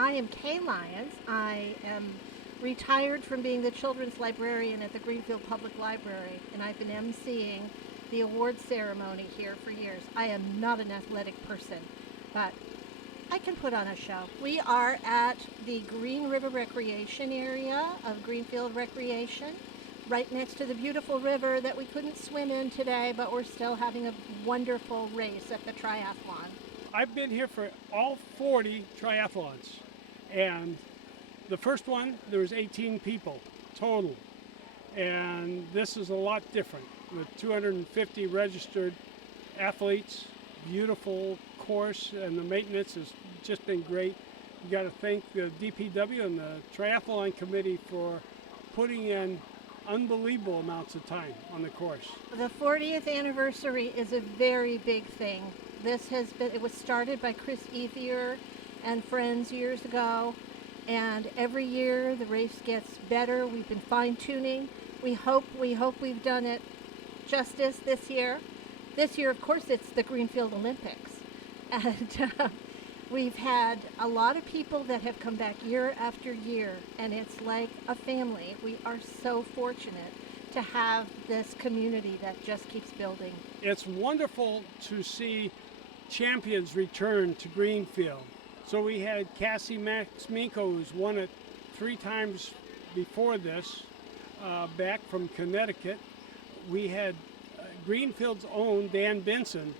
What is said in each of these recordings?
I am Kay Lyons. I am retired from being the children's librarian at the Greenfield Public Library, and I've been emceeing the awards ceremony here for years. I am not an athletic person, but I can put on a show. We are at the Green River Recreation area of Greenfield Recreation, right next to the beautiful river that we couldn't swim in today, but we're still having a wonderful race at the triathlon. I've been here for all 40 triathlons, and the first one there was 18 people total, and this is a lot different with 250 registered athletes. Beautiful course, and the maintenance has just been great. You got to thank the DPW and the triathlon committee for putting in unbelievable amounts of time on the course. The 40th anniversary is a very big thing. It was started by Chris Ethier and friends years ago, and every year the race gets better. We've been fine-tuning. We hope we've done it justice this year. This year, of course, it's the Greenfield Olympics, and we've had a lot of people that have come back year after year, and it's like a family. We are so fortunate to have this community that just keeps building. It's wonderful to see champions return to Greenfield. So we had Cassie Maxminko, who's won it 3 times before this, back from Connecticut. We had Greenfield's own Dan Benson,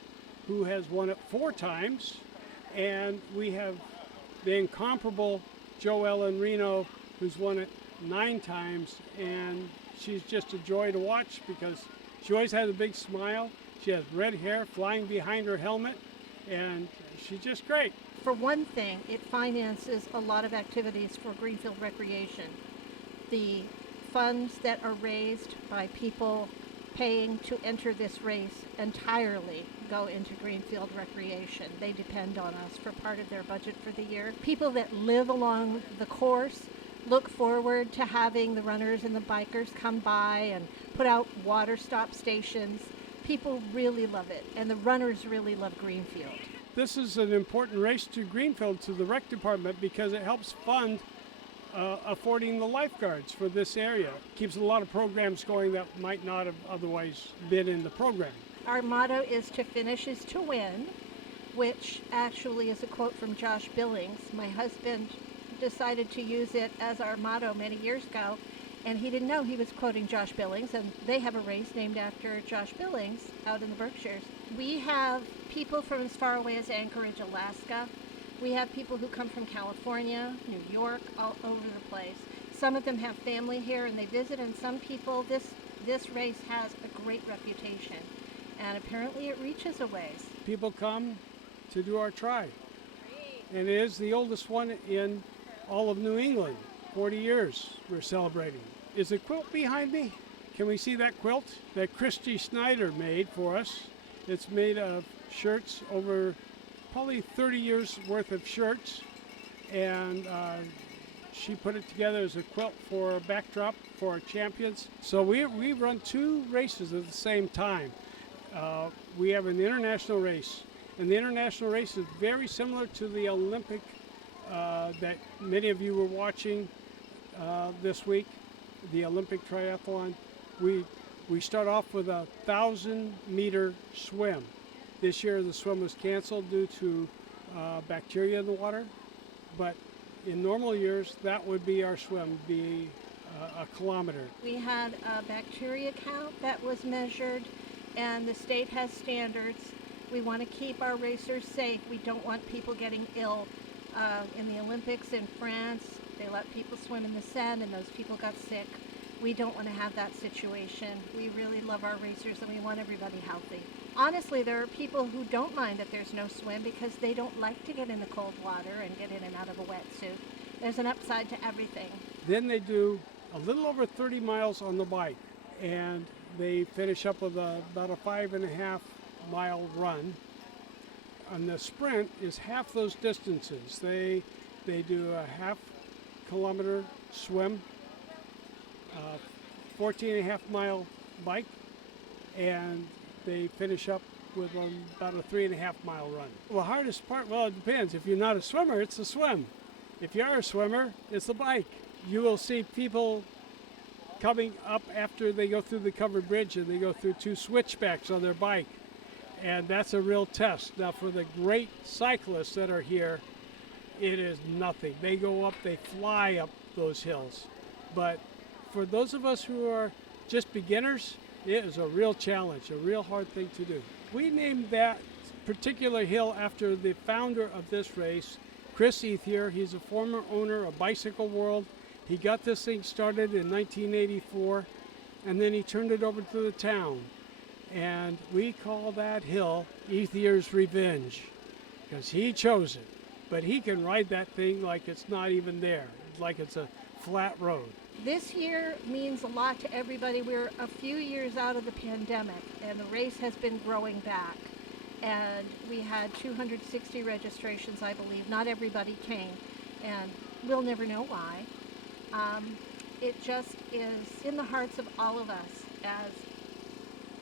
who has won it 4 times. And we have the incomparable Joellen Reno, who's won it 9 times. And she's just a joy to watch because she always has a big smile. She has red hair flying behind her helmet, and she's just great. For one thing, it finances a lot of activities for Greenfield Recreation. The funds that are raised by people paying to enter this race entirely go into Greenfield Recreation. They depend on us for part of their budget for the year. People that live along the course look forward to having the runners and the bikers come by and put out water stop stations. People really love it, and the runners really love Greenfield. This is an important race to Greenfield, to the rec department, because it helps fund affording the lifeguards for this area. Keeps a lot of programs going that might not have otherwise been in the program. Our motto is "To finish is to win," which actually is a quote from Josh Billings. My husband decided to use it as our motto many years ago, and he didn't know he was quoting Josh Billings, and they have a race named after Josh Billings out in the Berkshires. We have people from as far away as Anchorage, Alaska. We have people who come from California, New York, all over the place. Some of them have family here and they visit, and some people, this race has a great reputation, and apparently it reaches a ways. People come to do our tri, and it is the oldest one in all of New England. 40 years we're celebrating. Is the quilt behind me? Can we see that quilt that Christy Snyder made for us? It's made of shirts, over probably 30 years worth of shirts, and she put it together as a quilt for a backdrop for our champions. So we run 2 races at the same time. We have an international race, and the international race is very similar to the Olympic that many of you were watching this week, the Olympic triathlon. We start off with a 1,000-meter swim. This year the swim was canceled due to bacteria in the water, but in normal years that would be our swim, be a kilometer. We had a bacteria count that was measured, and the state has standards. We want to keep our racers safe. We don't want people getting ill. In the Olympics in France, they let people swim in the Seine, and those people got sick. We don't want to have that situation. We really love our racers, and we want everybody healthy. Honestly, there are people who don't mind that there's no swim because they don't like to get in the cold water and get in and out of a wetsuit. There's an upside to everything. Then they do a little over 30 miles on the bike, and they finish up with about a 5.5-mile run. And the sprint is half those distances. They do a half-kilometer swim, 14.5-mile bike, and they finish up with about a 3.5-mile run. The hardest part, well, it depends. If you're not a swimmer, it's a swim. If you are a swimmer, it's the bike. You will see people coming up after they go through the covered bridge and they go through 2 switchbacks on their bike. And that's a real test. Now for the great cyclists that are here, it is nothing. They go up, they fly up those hills. But for those of us who are just beginners, it is a real challenge, a real hard thing to do. We named that particular hill after the founder of this race, Chris Ethier. He's a former owner of Bicycle World. He got this thing started in 1984, and then he turned it over to the town. And we call that hill Ethier's Revenge, because he chose it. But he can ride that thing like it's not even there, like it's a flat road. This year means a lot to everybody. We're a few years out of the pandemic, and the race has been growing back. And we had 260 registrations, I believe. Not everybody came, and we'll never know why. It just is in the hearts of all of us as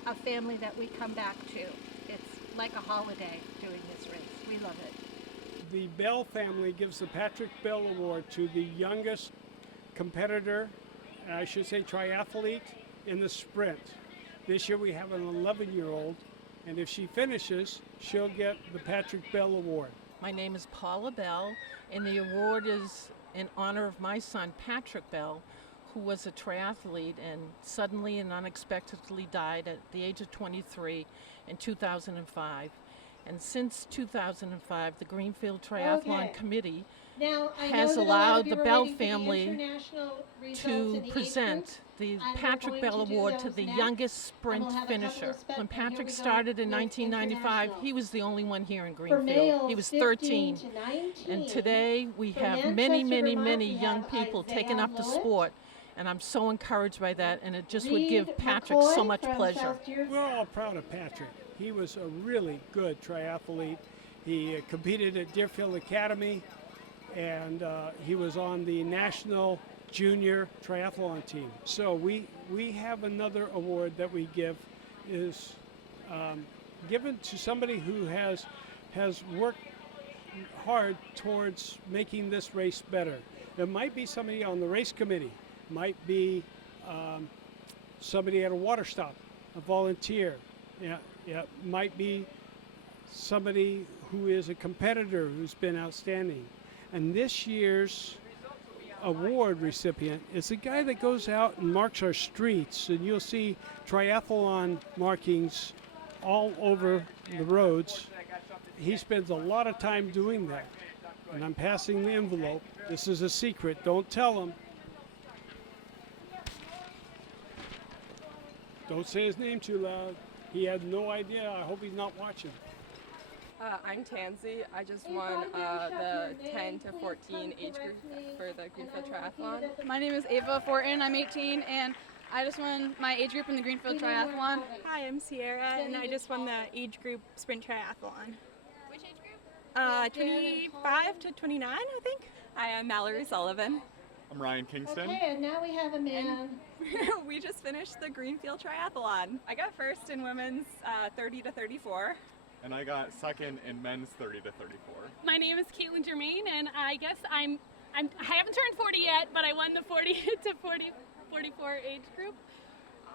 a family that we come back to. It's like a holiday doing this race. We love it. The Bell family gives the Patrick Bell Award to the youngest competitor, I should say triathlete, in the sprint. This year we have an 11-year-old, and if she finishes, she'll get the Patrick Bell Award. My name is Paula Bell, and the award is in honor of my son, Patrick Bell, who was a triathlete and suddenly and unexpectedly died at the age of 23 in 2005. And since 2005, the Greenfield Triathlon Committee has allowed the Bell family to present the Patrick Bell Award to the youngest sprint finisher. When Patrick started in 1995, he was the only one here in Greenfield. He was 13. And today we have many, many, many young people taking up the sport. And I'm so encouraged by that, and it just would give Patrick so much pleasure. We're all proud of Patrick. He was a really good triathlete. He competed at Deerfield Academy, and he was on the national junior triathlon team. So we have another award that we give, is given to somebody who has worked hard towards making this race better. There might be somebody on the race committee, might be somebody at a water stop, a volunteer. Yeah, might be somebody who is a competitor who's been outstanding. And this year's award recipient is a guy that goes out and marks our streets, and you'll see triathlon markings all over the roads. He spends a lot of time doing that. And I'm passing the envelope. This is a secret, don't tell him. Don't say his name too loud. He had no idea. I hope he's not watching. I'm Tansy. I just won the 10 to 14 age group for the Greenfield Triathlon. My name is Ava Fortin. I'm 18, and I just won my age group in the Greenfield Triathlon. Hi, I'm Sierra, and I just won the age group sprint triathlon. Which age group? 25 to 29, I think. Hi, I'm Mallory Sullivan. I'm Ryan Kingston. Okay, and now we have a man. We just finished the Greenfield Triathlon. I got first in women's 30 to 34. And I got second in men's 30 to 34. My name is Caitlin Germain, and I guess I haven't turned 40 yet, but I won the 40 to 44 age group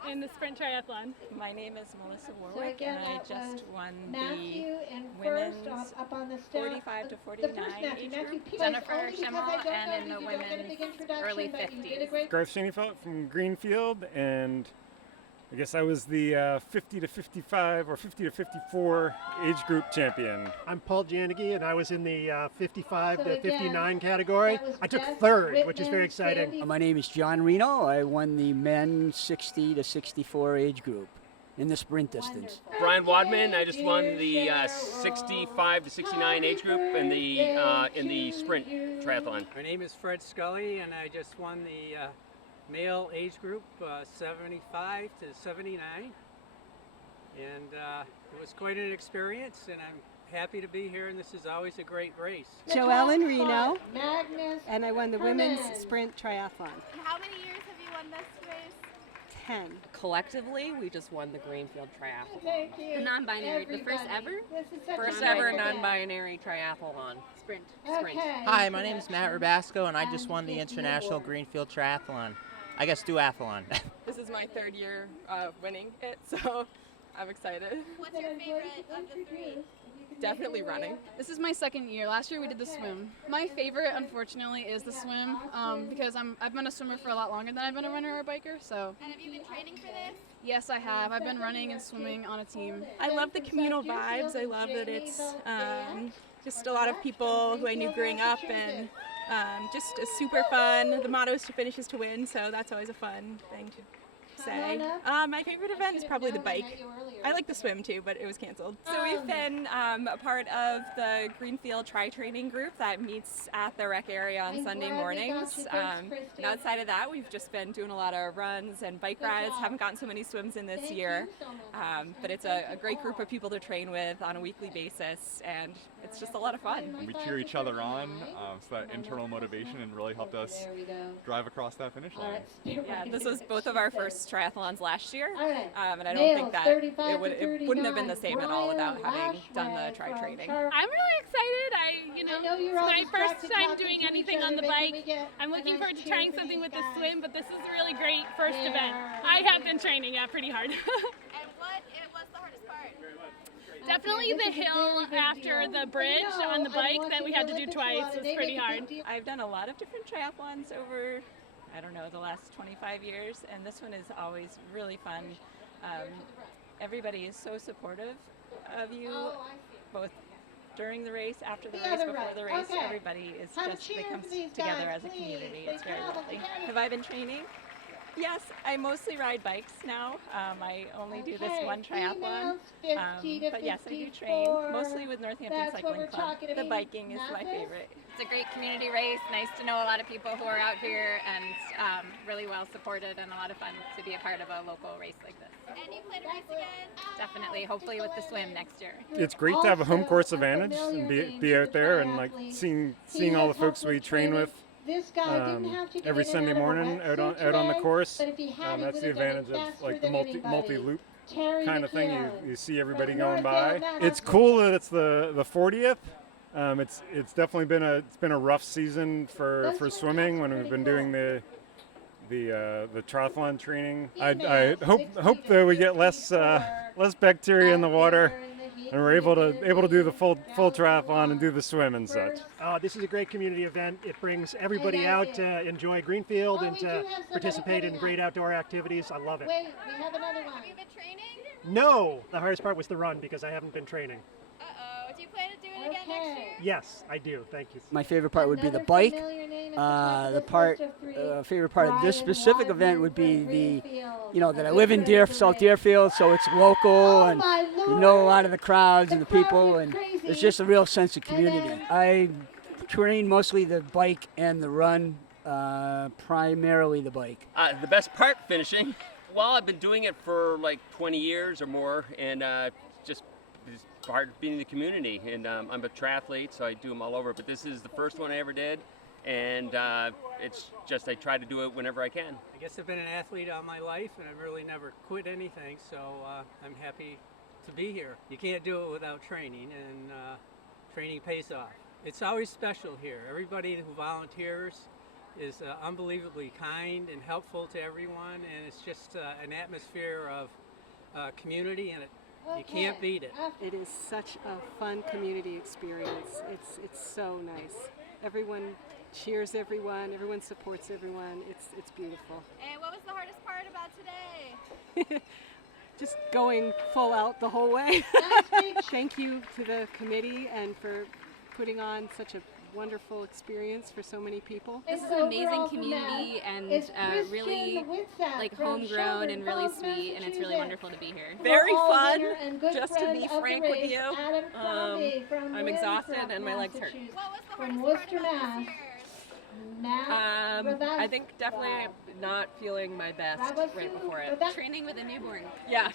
in the sprint triathlon. My name is Melissa So Warwick, again, and I that just was won Matthew and women's first up on the 45 to the 49 first Matthew, age Matthew group. Peters, Jennifer only because Schimmel, I don't and know in you, the you don't get a women's big introduction, early but you did a 50s. great Garth Shaneyfelt from Greenfield, and I guess I was the 50 to 55 or 50 to 54 age group champion. I'm Paul Janicki, and I was in the 55 So to again, 59 category. that was I took Beth, third, which is Whitman, very exciting. Sandy. My name is John Reno. I won the men 60 to 64 age group in the sprint distance. Brian Wadman. I just won the 65 to 69 age group in the sprint triathlon. My name is Fred Scully, and I just won the male age group 75 to 79. And it was quite an experience, and I'm happy to be here, and this is always a great race. Joellen Reno, Magnus and I won the women's sprint triathlon. How many years have you won this race? 10. Collectively, we just won the Greenfield Triathlon. The non-binary, the first ever? First ever non-binary triathlon. Sprint. Hi, my name is Matt Rabasco, and I just won the International Greenfield Triathlon. I guess duathlon. This is my third year winning it, so I'm excited. What's your favorite of the three? Definitely running. This is my second year. Last year we did the swim. My favorite, unfortunately, is the swim because I've been a swimmer for a lot longer than I've been a runner or a biker. So. And have you been training for this? Yes, I have. I've been running and swimming on a team. I love the communal vibes. I love that it's just a lot of people who I knew growing up, and just super fun. The motto is to finish is to win, so that's always a fun thing to say. My favorite event is probably the bike. I like the swim too, but it was canceled. So we've been a part of the Greenfield Tri-Training group that meets at the rec area on Sunday mornings. And outside of that, we've just been doing a lot of runs and bike rides. Haven't gotten so many swims in this year, but it's a great group of people to train with on a weekly basis, and it's just a lot of fun. We cheer each other on, so that internal motivation, and really helped us drive across that finish line. Yeah, this was both of our first triathlons last year, and I don't think that it wouldn't have been the same at all without having done the tri-training. I'm really excited. It's my first time doing anything on the bike. I'm looking forward to trying something with the swim, but this is a really great first event. I have been training pretty hard. And what's the hardest part? Definitely the hill after the bridge on the bike that we had to do twice was pretty hard. I've done a lot of different triathlons over, I don't know, the last 25 years, and this one is always really fun. Everybody is so supportive of you, both during the race, after the race, before the race. Everybody is just, they come together as a community. It's very lovely. Have I been training? Yes, I mostly ride bikes now. I only do this one triathlon, but yes, I do train, mostly with Northampton Cycling Club. The biking is my favorite. It's a great community race. Nice to know a lot of people who are out here, and really well supported, and a lot of fun to be a part of a local race like this. And you plan to race again? Definitely, hopefully with the swim next year. It's great to have a home course advantage and be out there and like seeing all the folks we train with every Sunday morning out on the course. That's the advantage of like the multi-loop kind of thing. You see everybody going by. It's cool that it's the 40th. It's definitely been a rough season for swimming when we've been doing the triathlon training. I hope that we get less bacteria in the water, and we're able to do the full triathlon and do the swim and such. This is a great community event. It brings everybody out to enjoy Greenfield and to participate in great outdoor activities. I love it. Wait, we have another one. Have you been training? No, the hardest part was the run because I haven't been training. Do you plan to do it again next year? Yes, I do. Thank you. My favorite part would be the bike. Favorite part of this specific event would be that I live in South Deerfield, so it's local, and you know a lot of the crowds and the people, and there's just a real sense of community. I train mostly the bike and the run, primarily the bike. The best part, finishing. Well, I've been doing it for like 20 years or more, and just it's part of being in the community. And I'm a triathlete, so I do them all over. But this is the first one I ever did, and it's just I try to do it whenever I can. I guess I've been an athlete all my life, and I've really never quit anything, so I'm happy to be here. You can't do it without training, and training pays off. It's always special here. Everybody who volunteers is unbelievably kind and helpful to everyone, and it's just an atmosphere of community, and you can't beat it. It is such a fun community experience. It's so nice. Everyone cheers everyone supports everyone. It's beautiful. And what was the hardest part about today? Just going full out the whole way. Thank you to the committee and for putting on such a wonderful experience for so many people. This is an amazing community and really homegrown and really sweet, and it's really wonderful to be here. Very fun, just to be frank with you. I'm exhausted and my legs hurt. What was the hardest part about this year? I think definitely not feeling my best right before it. Training with a newborn. Yeah.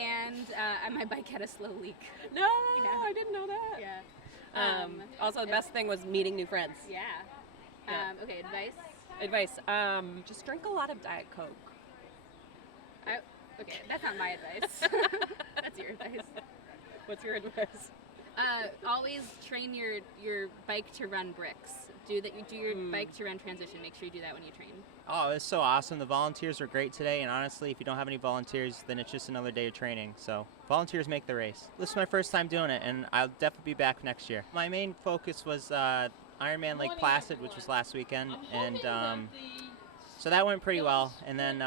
And my bike had a slow leak. No, yeah. I didn't know that. Yeah. Also, the best thing was meeting new friends. Yeah. Okay, advice? Advice, just drink a lot of Diet Coke. Okay, that's not my advice. That's your advice. What's your advice? Always train your bike to run bricks. Do your bike to run transition. Make sure you do that when you train. Oh, it's so awesome. The volunteers were great today, and honestly, if you don't have any volunteers, then it's just another day of training. So volunteers make the race. This is my first time doing it, and I'll definitely be back next year. My main focus was Ironman Lake Placid, which was last weekend, and so that went pretty well. And then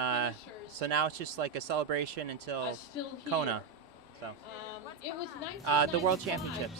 so now it's just like a celebration until Kona. So the World Championships.